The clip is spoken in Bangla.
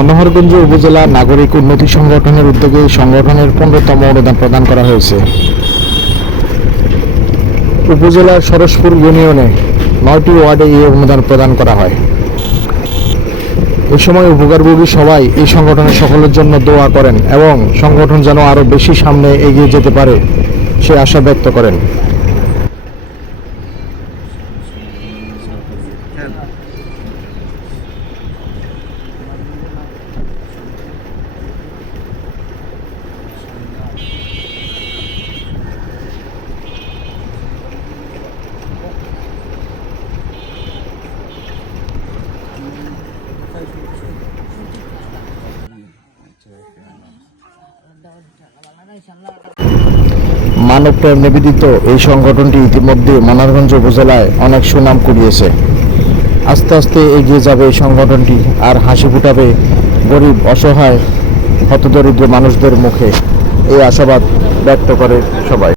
মনোহরগঞ্জ উপজেলা নাগরিক উন্নতি সংগঠনের উদ্যোগে সংগঠনের 15তম অনুদান প্রদান করা হয়েছে। উপজেলার সরসপুর ইউনিয়নে 9টি ওয়ার্ডে এই অনুদান প্রদান করা হয়। এ সময় উপকারভোগী সবাই এই সংগঠনের সকলের জন্য দোয়া করেন এবং সংগঠন যেন আরও বেশি সামনে এগিয়ে যেতে পারে সে আশা ব্যক্ত করেন। মানবপ্রেম নিবেদিত এই সংগঠনটি ইতিমধ্যে মনোহরগঞ্জ উপজেলায় অনেক সুনাম কুড়িয়েছে। আস্তে আস্তে এগিয়ে যাবে এই সংগঠনটি আর হাসি ফুটাবে গরিব, অসহায়, হতদরিদ্র মানুষদের মুখে, এই আশাবাদ ব্যক্ত করে সবাই।